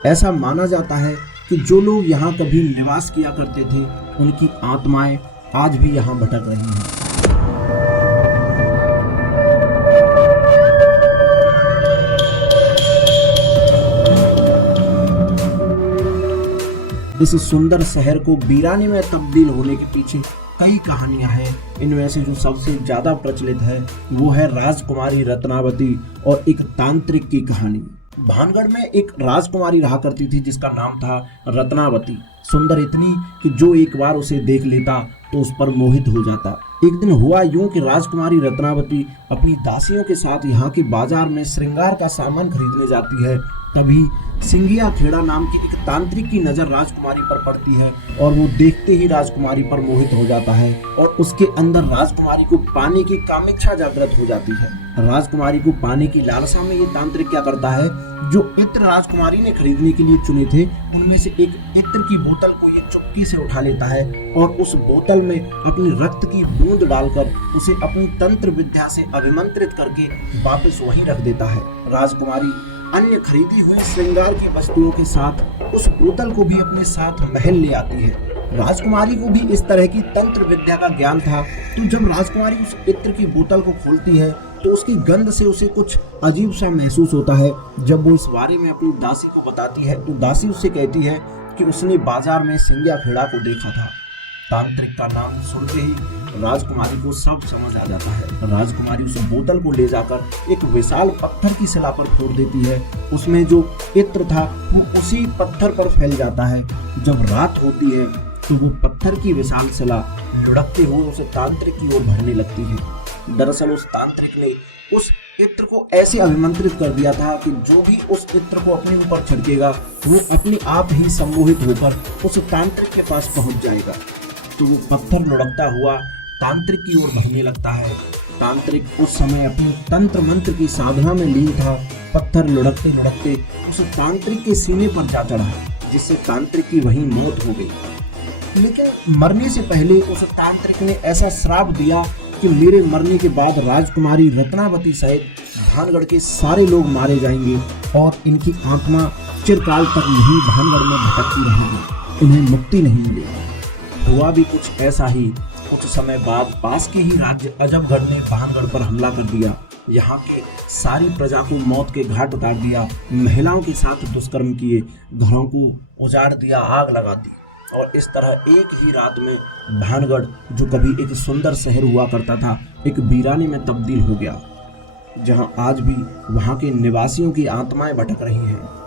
ऐसा माना जाता है कि जो लोग यहाँ कभी निवास किया करते थे, उनकी आत्माएं आज भी यहाँ भटक रही हैं। इस सुंदर शहर को वीराने में तब्दील होने के पीछे कई कहानियां हैं। इनमें से जो सबसे ज्यादा प्रचलित है वो है राजकुमारी रत्नावती और एक तांत्रिक की कहानी। भानगढ़ में एक राजकुमारी रहा करती थी जिसका नाम था रत्नावती। सुंदर इतनी कि जो एक बार उसे देख लेता तो उस पर मोहित हो जाता। एक दिन हुआ यूं कि राजकुमारी रत्नावती अपनी दासियों के साथ यहाँ के बाजार में श्रृंगार का सामान खरीदने जाती है। तभी सिंगिया खेड़ा नाम की एक तांत्रिक की नजर राजकुमारी पर पड़ती है और वो देखते ही राजकुमारी पर मोहित हो जाता है और उसके अंदर राजकुमारी को पाने की कामेच्छा जागृत हो जाती है। राजकुमारी को पाने की लालसा में ये तांत्रिक क्या करता है, जो इत्र राजकुमारी ने खरीदने के लिए चुने थे उनमें से एक इत्र की बोतल को ये चुपके से उठा लेता है और उस बोतल में अपनी रक्त की बूंद डालकर उसे अपनी तंत्र विद्या से अभिमंत्रित करके वापस वहीं रख देता है। राजकुमारी अन्य खरीदी हुई श्रृंगार की वस्तुओं के साथ उस बोतल को भी अपने साथ महल ले आती है। राजकुमारी को भी इस तरह की तंत्र विद्या का ज्ञान था, तो जब राजकुमारी उस इत्र की बोतल को खोलती है तो उसकी गंध से उसे कुछ अजीब सा महसूस होता है। जब वो इस बारे में अपनी दासी को बताती है तो दासी उससे कहती है कि उसने बाजार में सिंगिया खेड़ा को देखा था। तांत्रिक का नाम सुनते ही राजकुमारी को सब समझ आ जाता है। राजकुमारी उस बोतल को ले जाकर एक विशाल पत्थर की शिला पर फोड़ देती है। उसमें जो इत्र था वो उसी पत्थर पर फैल जाता है। जब रात होती है तो वो पत्थर की विशाल शिला लुढ़कते हुए उसे तांत्रिक की ओर बढ़ने लगती है। दरअसल उस तांत्रिक ने उस इत्र को ऐसे अभिमंत्रित कर दिया था कि जो भी उस इत्र को अपने ऊपर छिड़केगा वो अपने आप ही सम्मोहित होकर उस तांत्रिक के पास पहुंच जाएगा। तो वो पत्थर लुढ़कता हुआ तांत्रिक की ओर बढ़ने लगता है। तांत्रिक उस समय अपनी तंत्र मंत्र की साधना में लीन था। पत्थर लुढ़कते लुढ़कते उस तांत्रिक के सीने पर जा चढ़ा, जिससे तांत्रिक की वहीं मौत हो गई। लेकिन मरने से पहले उस तांत्रिक ने ऐसा श्राप दिया कि मेरे मरने के बाद राजकुमारी रत्नावती सहित भानगढ़ के सारे लोग मारे जाएंगे और इनकी आत्मा चिरकाल तक यहीं भानगढ़ में भटकती रहेगी, इन्हें मुक्ति नहीं मिलेगी। हुआ भी कुछ ऐसा ही। कुछ समय बाद पास के ही राज्य अजबगढ़ ने भानगढ़ पर हमला कर दिया। यहाँ के सारी प्रजा को मौत के घाट उतार दिया। महिलाओं के साथ दुष्कर्म किए, घरों को उजाड़ दिया, आग लगा दी और इस तरह एक ही रात में भानगढ़, जो कभी एक सुंदर शहर हुआ करता था, एक वीराने में तब्दील हो गया, जहाँ आज भी वहाँ के निवासियों की आत्माएं भटक रही हैं।